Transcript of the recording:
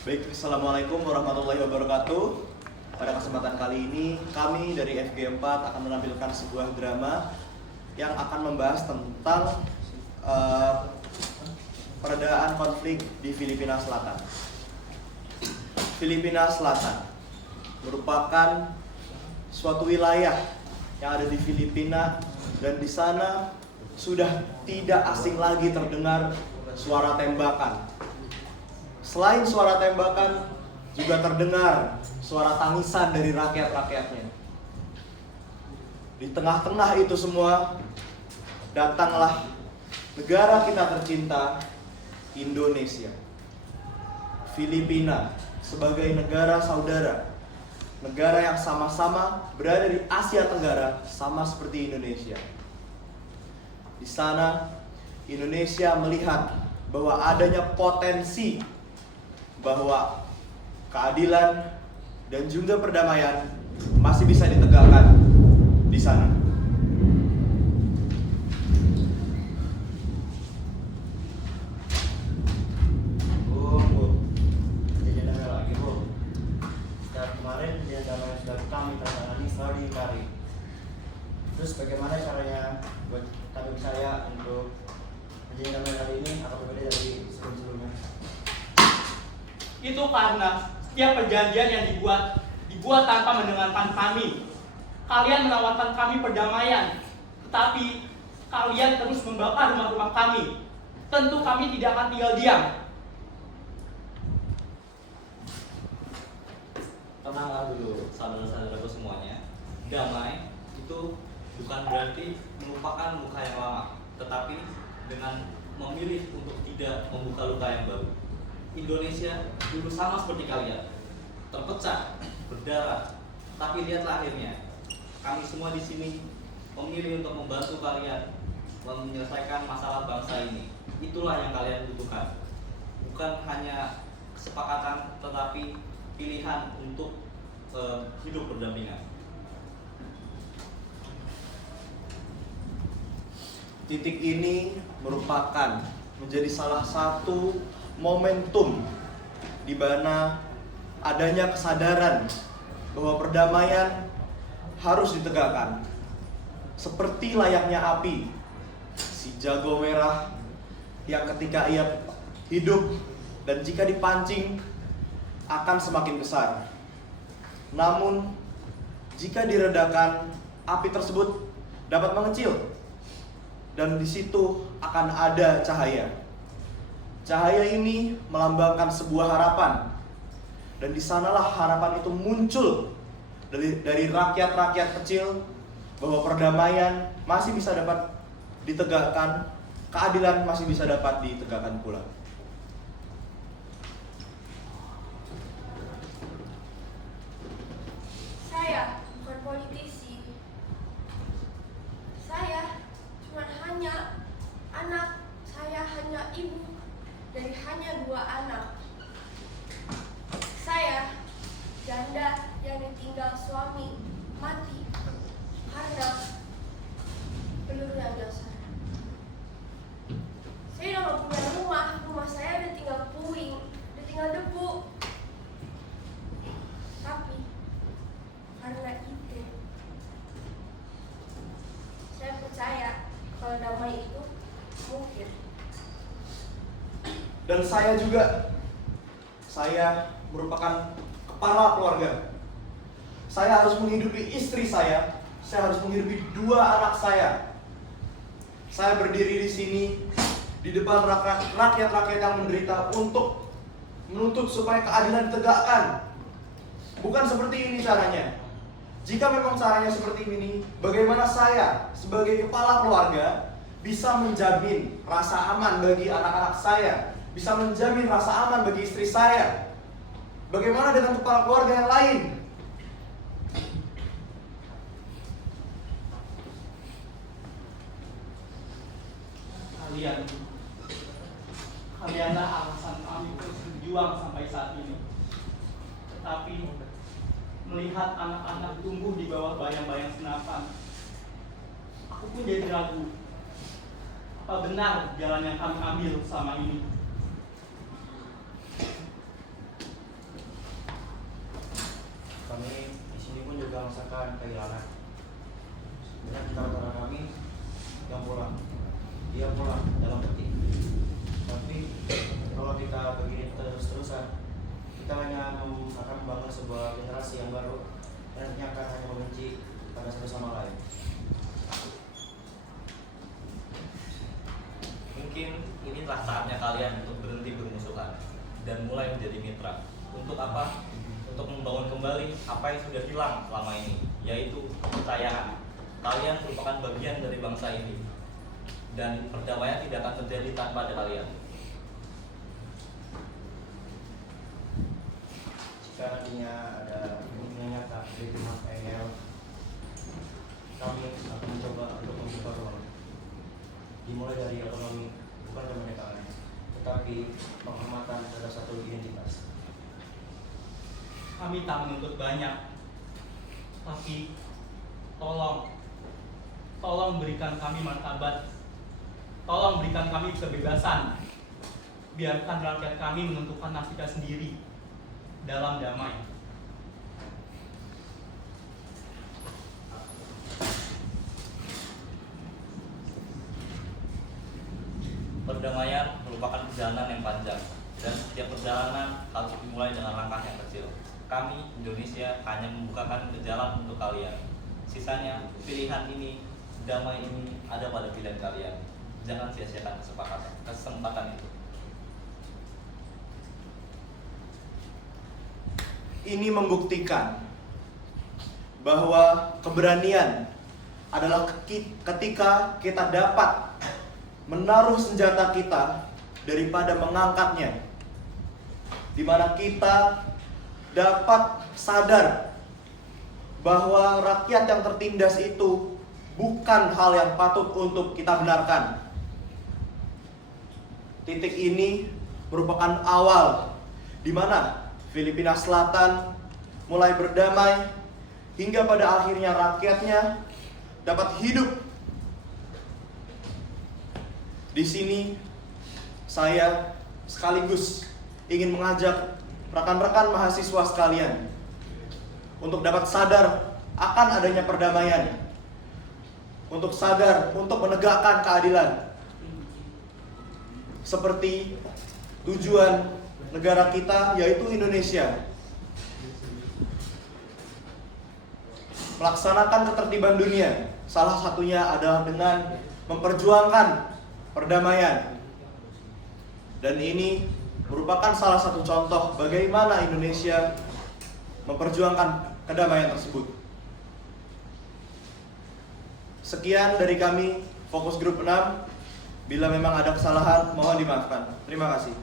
Baik, Assalamualaikum warahmatullahi wabarakatuh. Pada kesempatan kali ini, kami dari FG4 akan menampilkan sebuah drama yang akan membahas tentang peredaan konflik di Filipina Selatan. Filipina Selatan merupakan suatu wilayah yang ada di Filipina, dan di sana sudah tidak asing lagi terdengar suara tembakan. Selain suara tembakan, juga terdengar suara tangisan dari rakyat-rakyatnya. Di tengah-tengah itu semua, datanglah negara kita tercinta, Indonesia. Filipina sebagai negara saudara, negara yang sama-sama berada di Asia Tenggara, sama seperti Indonesia. Di sana, Indonesia melihat bahwa adanya potensi bahwa keadilan dan juga perdamaian masih bisa ditegakkan di sana. Bu, jadi ada lagi Bu. Sejak kemarin dia damai sudah kami tangani selalu diingkari. Terus bagaimana caranya buat kami percaya untuk menjadi damai kali ini atau berbeda dari sebelum-sebelumnya? Itu karena setiap perjanjian yang dibuat tanpa mendengarkan kami. Kalian menawarkan kami perdamaian, tetapi kalian terus membakar rumah-rumah kami. Tentu kami tidak akan tinggal diam. Tenanglah dulu, saudara-saudaraku semuanya. Damai itu bukan berarti melupakan luka yang lama, tetapi dengan memilih untuk tidak membuka luka yang baru. Indonesia dulu sama seperti kalian, terpecah, berdarah, tapi lihatlah akhirnya. Kami semua di sini memilih untuk membantu kalian menyelesaikan masalah bangsa ini. Itulah yang kalian butuhkan, bukan hanya kesepakatan, tetapi pilihan untuk hidup berdampingan. Titik ini merupakan menjadi salah satu momentum di mana adanya kesadaran bahwa perdamaian harus ditegakkan. Seperti layaknya api, si jago merah yang ketika ia hidup dan jika dipancing akan semakin besar. Namun jika diredakan, api tersebut dapat mengecil dan di situ akan ada cahaya. Cahaya ini melambangkan sebuah harapan, dan di sanalah harapan itu muncul dari rakyat-rakyat kecil bahwa perdamaian masih bisa dapat ditegakkan, keadilan masih bisa dapat ditegakkan pula. Saya bukan politisi. Saya cuma hanya anak. Saya hanya ibu dari hanya 2 anak. Saya janda yang ditinggal suami mati karena peluru yang nyasar. Saya udah gak punya rumah saya udah tinggal puing, udah tinggal debu. Tapi karena itu, saya percaya kalau damai itu mungkin. Dan saya juga, saya merupakan kepala keluarga. Saya harus menghidupi istri saya harus menghidupi 2 anak saya. Saya berdiri di sini di depan rakyat-rakyat yang menderita untuk menuntut supaya keadilan ditegakkan. Bukan seperti ini caranya. Jika memang caranya seperti ini, bagaimana saya sebagai kepala keluarga bisa menjamin rasa aman bagi anak-anak saya, bisa menjamin rasa aman bagi istri saya? Bagaimana dengan kepala keluarga yang lain? Kalianlah alasan kami terus berjuang sampai saat ini. Tetapi melihat anak-anak tumbuh di bawah bayang-bayang senapan, aku pun jadi ragu. Apa benar jalan yang kami ambil selama ini? kehilangan. Dengan tentara kami yang pulang, dia pulang dalam peti. Tapi kalau kita begini terus-terusan, kita hanya akan membangun sebuah generasi yang baru dan nantinya akan hanya membenci pada satu sama lain. Mungkin inilah saatnya kalian untuk berhenti bermusuhan dan mulai menjadi mitra. Untuk apa? Untuk membangun kembali apa yang sudah hilang selama ini, yaitu kepercayaan. Kalian merupakan bagian dari bangsa ini, dan perdamaian tidak akan terjadi tanpa ada kalian. Jika nantinya ada kemungkinan nyata dari pihak EL, kami akan mencoba untuk membuka ruang. Dimulai dari otonomi, bukan kemerdekaan, tetapi penghormatan terhadap satu identitas. Kami tak menuntut banyak, tapi tolong berikan kami martabat, tolong berikan kami kebebasan, biarkan rakyat kami menentukan nasibnya sendiri dalam damai. Perdamaian merupakan perjalanan yang panjang, dan setiap perjalanan harus dimulai dengan langkah yang kecil. Kami, Indonesia, hanya membukakan jalan untuk kalian. Sisanya, pilihan ini, damai ini, ada pada pilihan kalian. Jangan sia-siakan kesempatan itu. Ini membuktikan bahwa keberanian adalah ketika kita dapat menaruh senjata kita daripada mengangkatnya, di mana kita dapat sadar bahwa rakyat yang tertindas itu bukan hal yang patut untuk kita benarkan. Titik ini merupakan awal di mana Filipina Selatan mulai berdamai hingga pada akhirnya rakyatnya dapat hidup. Di sini saya sekaligus ingin mengajak rekan-rekan mahasiswa sekalian untuk dapat sadar akan adanya perdamaian, untuk sadar untuk menegakkan keadilan seperti tujuan negara kita, yaitu Indonesia, melaksanakan ketertiban dunia. Salah satunya adalah dengan memperjuangkan perdamaian, dan ini merupakan salah satu contoh bagaimana Indonesia memperjuangkan kedamaian tersebut. Sekian dari kami, Fokus Grup 6. Bila memang ada kesalahan, mohon dimaafkan. Terima kasih.